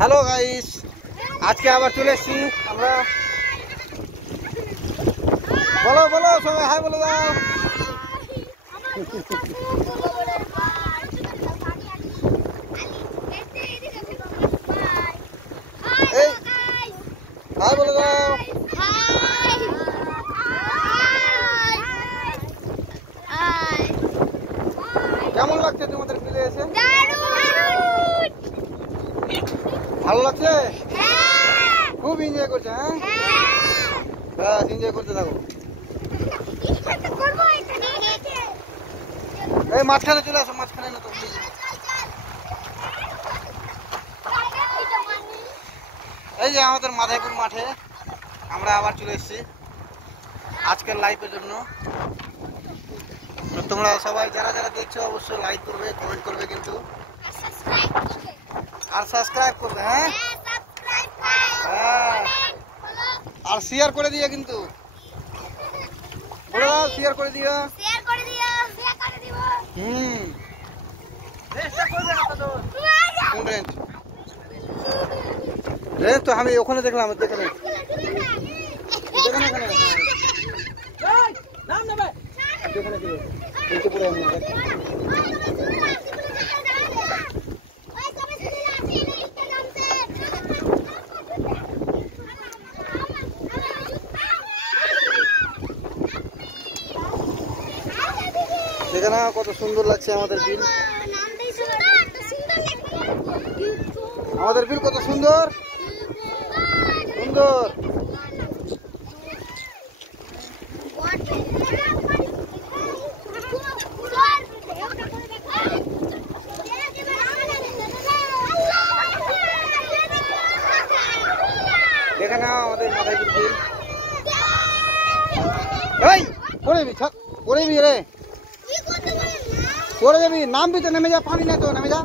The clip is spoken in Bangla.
হ্যালো গাইস, আজকে আবার চলে এসেছি আমরা। বলো বলো সবাই হাই বলে দাও। এই হাই বলে দাও। কেমন লাগছে তোমাদের ফিরে এসে? ভালো লাগছে? খুব এনজয় করছে? হ্যাঁ, এনজয় করতে থাকো। এই মাঝখানে চলে আসো, মাঝখানে না তো। এই যে আমাদের মাধাইপুর মাঠে আমরা আবার চলে এসেছি আজকের লাইভের জন্য। তোমরা সবাই যারা যারা দেখছো অবশ্যই লাইক করবে, কমেন্ট করবে কিন্তু, আর সাবস্ক্রাইব করবে। হ্যাঁ হ্যাঁ, আর শেয়ার করে দিও কিন্তু, বলো শেয়ার করে দিও। তো আমি ওখানে দেখলাম, দেখে নেই দেখে না কত সুন্দর লাগছে আমাদের বিল। আমাদের বিল কত সুন্দর সুন্দর। দেখে না আমাদের মাথায় বিল। এই পড়ে যাবি, পড়ে যাবি রে, পড়ে যাবি, নামবি তো, নেমে যা, পানি না তো, নেমে যা।